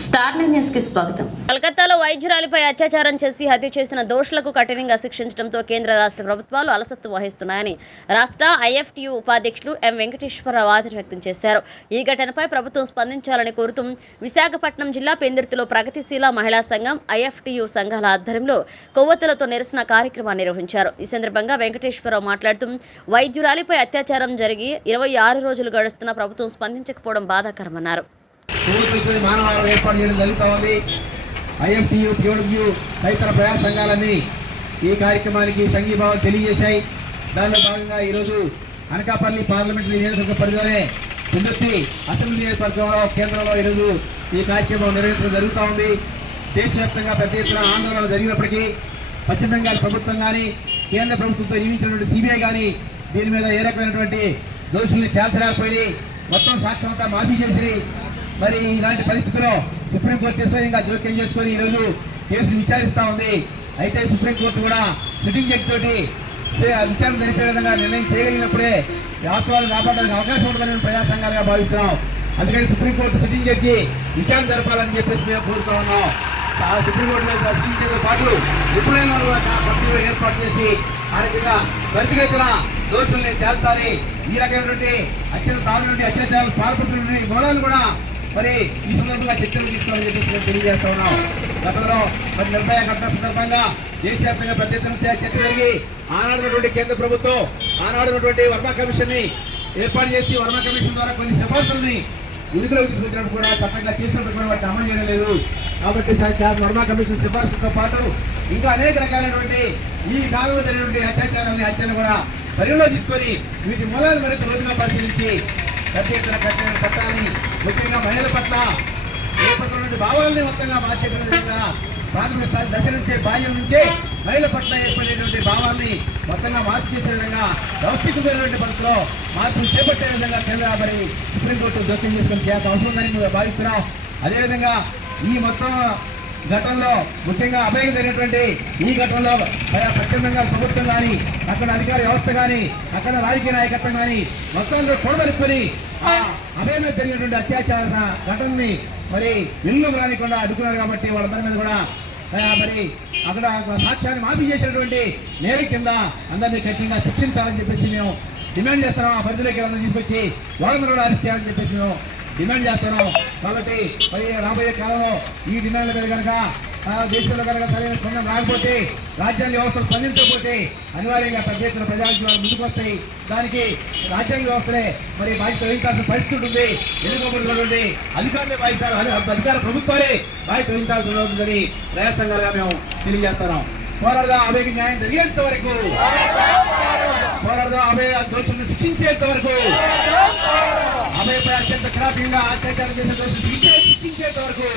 Star news కి స్వాగతం. కలకత్తాలో వైద్యురాలిపై అత్యాచారం చేసి హత్య చేసిన దోషులకు కఠినంగా శిక్షించడంతో కేంద్ర రాష్ట్ర ప్రభుత్వాలు అలసత్వం వహిస్తున్నాయని రాష్ట్ర ఐఎఫ్టియు ఉపాధ్యక్షులు ఎం వెంకటేశ్వరరావు ఆవేదన వ్యక్తం చేశారు. ఈ ఘటనపై ప్రభుత్వం స్పందించాలని కోరుతూ విశాఖపట్నం జిల్లా పెందుర్తిలో ప్రగతిశీల మహిళా సంఘం ఐఎఫ్టియు సంఘాల ఆధ్వర్యంలో కొవ్వొత్తులతో నిరసన కార్యక్రమాన్ని నిర్వహించారు. ఈ సందర్భంగా వెంకటేశ్వరరావు మాట్లాడుతూ వైద్యురాలిపై అత్యాచారం జరిగి 26 రోజులు గడుస్తున్న ప్రభుత్వం స్పందించకపోవడం బాధాకరమన్నారు. మానవాళి ఏర్పాటు చేయడం జరుగుతూ ఉంది. ఐఎఫ్టియు, టీఓడబ్ల్యూ తదితర ప్రజా సంఘాలన్నీ ఈ కార్యక్రమానికి సంఘీభావం తెలియజేశాయి. దానిలో భాగంగా ఈరోజు అనకాపల్లి పార్లమెంటరీ నియోజకవర్గ పరిధిలోనే పెందుర్తి అసెంబ్లీ నియోజకవర్గంలో కేంద్రంలో ఈరోజు ఈ కార్యక్రమం నిర్వహించడం జరుగుతూ ఉంది. దేశవ్యాప్తంగా పెద్ద ఎత్తున ఆందోళన జరిగినప్పటికీ పశ్చిమ బెంగాల్ ప్రభుత్వం కానీ కేంద్ర ప్రభుత్వంతో నియమించినటువంటి సిబిఐ కానీ దీని మీద ఏ రకమైనటువంటి దోషుల్ని తేల్చలేకపోయి మొత్తం సాక్ష్యమంతా మాఫీ చేసి మరి ఇలాంటి పరిస్థితుల్లో సుప్రీంకోర్టు స్వయంగా జోక్యం చేసుకొని ఈరోజు కేసును విచారిస్తూ ఉంది. అయితే సుప్రీంకోర్టు కూడా సిట్టింగ్ జడ్జి తోటి విచారణ జరిపే విధంగా నిర్ణయం చేయగలిగినప్పుడే వాస్తవాలు రాబడడానికి అవకాశం ఉంటుందని ప్రజా సంఘాలుగా భావిస్తున్నాం. అందుకని సుప్రీంకోర్టు సిట్టింగ్ జడ్జి విచారణ జరపాలని చెప్పేసి మేము కోరుతా ఉన్నాం. ఆ సుప్రీంకోర్టులో సిట్టింగ్ జడ్జితో పాటు ఎప్పుడైనా కమిటీలో ఏర్పాటు చేసి ఆ రకంగా త్వరితగతిన దోషుల్ని తేల్చాలి. ఈ రకమైనటువంటి అత్యంత దారుణ అత్యాచారాలు పాల్పడుతున్నటువంటి మూలాలు కూడా మరి ఈ సందర్భంగా చర్చలు తీసుకోవాలని చెప్పేసి మేము తెలియజేస్తా ఉన్నాం. గతంలో మరి నిర్భయ ఘటన సందర్భంగా దేశవ్యాప్తంగా పెద్ద ఎత్తున చర్చ జరిగి ఆనాడున్నటువంటి కేంద్ర ప్రభుత్వం ఆనాడున్నటువంటి వర్మ కమిషన్ ని ఏర్పాటు చేసి వర్మ కమిషన్ ద్వారా కొన్ని సిఫార్సుల్ని విడుదలకు తీసుకొచ్చినప్పుడు కూడా చట్టంగా చేసినప్పుడు వాటిని అమలు చేయడం లేదు. కాబట్టి వర్మ కమిషన్ సిఫార్సులతో పాటు ఇంకా అనేక రకాలైనటువంటి ఈ కాలంలో జరిగినటువంటి అత్యాచారాన్ని హత్యను కూడా పరిగణలో తీసుకొని వీటి మూలాలు మరింత రోజుగా పరిశీలించి పెద్ద ఎత్తున కఠిన చట్టాన్ని ముఖ్యంగా మహిళల పట్ల ఏర్పడుతున్న భావాలని మొత్తంగా మార్చేటువంటి విధంగా ప్రాథమిక స్థాయి దశ నుంచే బాల్యం నుంచే మహిళల పట్ల ఏర్పడేటువంటి భావాల్ని మొత్తంగా మార్పు చేసే విధంగా వ్యవస్థితమైనటువంటి పరిస్థితిలో మార్పులు చేపట్టే విధంగా కేంద్ర మరి సుప్రీంకోర్టు జోక్యం చేసుకుని చేయాల్సిన అవసరం ఉందని మేము భావిస్తున్నాం. అదేవిధంగా ఈ మొత్తం ఘటనలో ముఖ్యంగా అభయం జరిగినటువంటి ఈ ఘటనలో పశ్చిమ బెంగాల్ ప్రభుత్వం కానీ అక్కడ అధికార వ్యవస్థ కానీ అక్కడ రాజకీయ నాయకత్వం కానీ మొత్తంలో కూడబెట్టుకొని ఆ అభయం జరిగినటువంటి అత్యాచార ఘటనని మరి వెలుగులోకి రానికుండా అడ్డుకున్నారు. కాబట్టి వాళ్ళందరి మీద కూడా మరి అక్కడ సాక్ష్యాన్ని మాఫీ చేసినటువంటి నేరం కింద అందరినీ కఠినంగా శిక్షించాలని చెప్పేసి మేము డిమాండ్ చేస్తున్నాం. ఆ పరిధిలోకి అందరూ తీసుకొచ్చి వాళ్ళని కూడా అరెస్ట్ చేయాలని చెప్పేసి మేము డిమాండ్ చేస్తున్నాం. కాబట్టి మరి రాబోయే కాలంలో ఈ డిమాండ్ల మీద కనుక దేశంలో కనుక సరైన స్పందన రాకపోతే రాజ్యాంగ వ్యవస్థ స్పందించకపోతే అనివార్యంగా పెద్ద ఎత్తున ప్రజాక్షేమాలు ముందుకు వస్తాయి. దానికి రాజ్యాంగ వ్యవస్థలే మరి బాధ్యత వహించాల్సిన పరిస్థితి ఉంటుంది. ఎన్నుకోబడినటువంటి అధికారులే బాధ్యత అధికార ప్రభుత్వాలే బాధ్యత వహించాల్సి ఉంటుందని ప్రజా సంఘాలుగా మేము తెలియజేస్తున్నాం. పోరాడదా అభయకి న్యాయం జరిగేంత వరకు, పోరాడదా అభయ దోషులను శిక్షించేంత వరకు, అభయపై అత్యంత క్రాఫీగా అత్యాచారం చేసిన దోషులు శిక్షించేంత వరకు